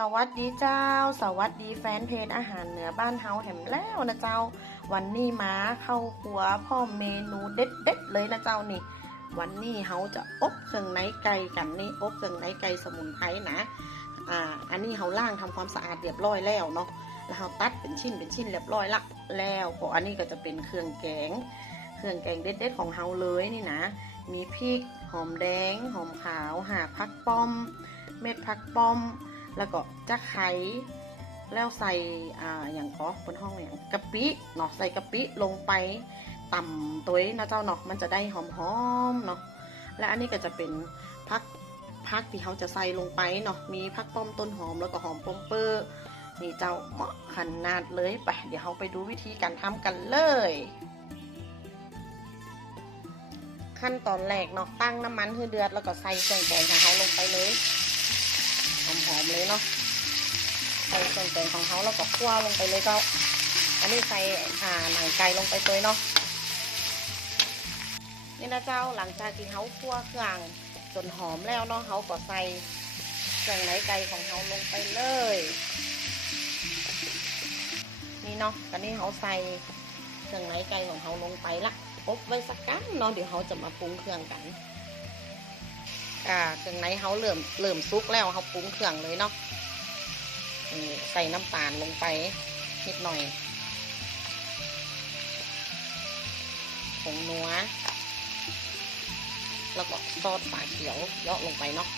สวัสดีเจ้า สวัสดีแฟนเพจอาหารเหนือบ้านเฮาแหมแล้วนะเจ้า วันนี้มาเข้าครัวพ่อเมนูเด็ดๆเลยนะเจ้านี่ วันนี้เฮาจะอบเครื่องในไก่กันนี่อบเครื่องในไก่สมุนไพรนะอ่าอันนี้เฮาล่างทำความสะอาดเรียบร้อยแล้วเนาะแล้วเฮาตัดเป็นชิ้นเป็นชิ้นเรียบร้อยละแล้วพออันนี้ก็จะเป็นเครื่องแกง เครื่องแกงเด็ดๆของเฮาเลยนี่นะ มีพริกหอมแดงหอมขาวหากผักป้อม เม็ดผักป้อม แล้วก็จะไข่แล้วใส่อ่าอย่างก็บนห้องอย่างกะปิเนาะใส่กะปิลงไปต่ำตัวนะเจ้าเนาะมันจะได้หอมๆเนาะและอันนี้ก็จะเป็นพักพักที่เขาจะใส่ลงไปเนาะมีพักป้อมต้นหอมแล้วก็หอมปอมเปอร์นี่เจ้าเหมาะขนาดเลยไปเดี๋ยวเราไปดูวิธีการทำกันเลย ขั้นตอนแรกเนาะตั้งน้ำมันให้เดือดแล้วก็ใส่เครื่องแกงของเขาลงไปเลย เลยเนาะใส่เครื่องแกงของเขาแล้วก็คั่วลงไปเลยเจ้าอันนี้ใส่อ่าหนังไก่ลงไปตัวเนาะนี่นะเจ้าหลังจากที่เขาคั่วเครื่องจนหอมแล้วเนาะเขาก็ใส่เครื่องในไก่ของเขาลงไปเลย นี่เนาะตอนนี้เขาใส่เครื่องในไก่ของเขาลงไปละอบไว้สักกันเนาะเดี๋ยวเขาจะมาปรุงเครื่องกัน อ่าเครื่องในเขาเริ่มเริ่มซุกแล้วเขาปรุงเครื่องเลยเนาะนี่ใส่น้ำตาลลงไปนิดหน่อยผงนัวแล้วก็ซอสฝาเขียวเยาะลงไปเนาะ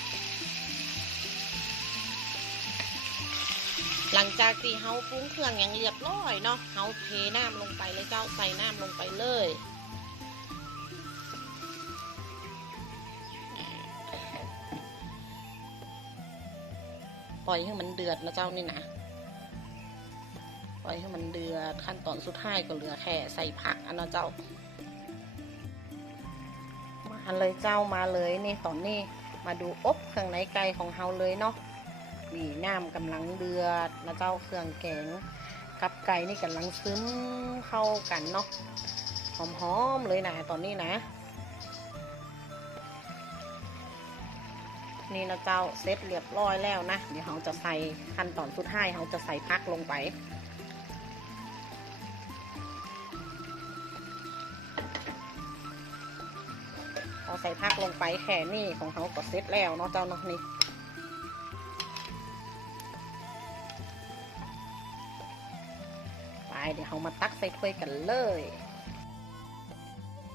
หลังจากที่เขาปรุงเครื่องอย่างเรียบร้อยเนาะเขาเทน้ำลงไปเลยเจ้าใส่น้ำลงไปเลย ปล่อยให้มันเดือดนะเจ้านี่นะปล่อยให้มันเดือดขั้นตอนสุดท้ายก็เหลือแค่ใส่ผักอันนะเจ้า มาเลยเจ้ามาเลยนี่ตอนนี้มาดูอบเครื่องในไก่ของเฮาเลยเนาะนี่น้ำกำลังเดือดนะเจ้าเครื่องแกงกับไก่นี่กำลังซึมเข้ากันเนาะหอมๆเลยนะตอนนี้นะ นี่นะเจ้าเซตเรียบร้อยแล้วนะ เดี๋ยวเราจะใส่ขั้นตอนสุดท้ายเราจะใส่พักลงไปพอใส่พักลงไปแค่นี้ของเขาก็เซตแล้วเนาะเจ้าเนาะนี่ไปเดี๋ยวเรามาตักใส่ถ้วยกันเลย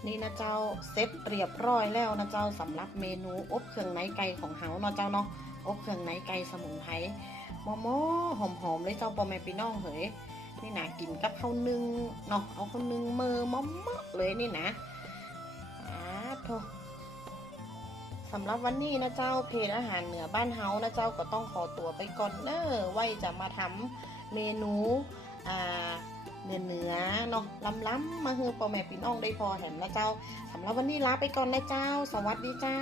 นี่นะเจ้าเซตเรียบร้อยแล้วนะเจ้าสำหรับเมนูอบเครื่องในไก่ของเฮาเนาะเจ้าเนาะอบเครื่องในไก่สมุนไพรมอมอหอมหอมๆเลยเจ้าปอแม่พี่น้องเฮ้ยนี่นะกินกับข้าวนึ่งเนาะเอาข้าวนึ่งมือมอมะเลยนี่นะอ้าโถสำหรับวันนี้นะเจ้าเพจอาหารเหนือบ้านเฮานะเจ้าก็ต้องขอตัวไปก่อนเนอะไว้จะมาทำเมนู เนาะล้ำๆมาเฮือพ่อแม่พี่น้องได้พอแหมนะเจ้าสำหรับวันนี้ลาไปก่อนนะเจ้า สวัสดีเจ้า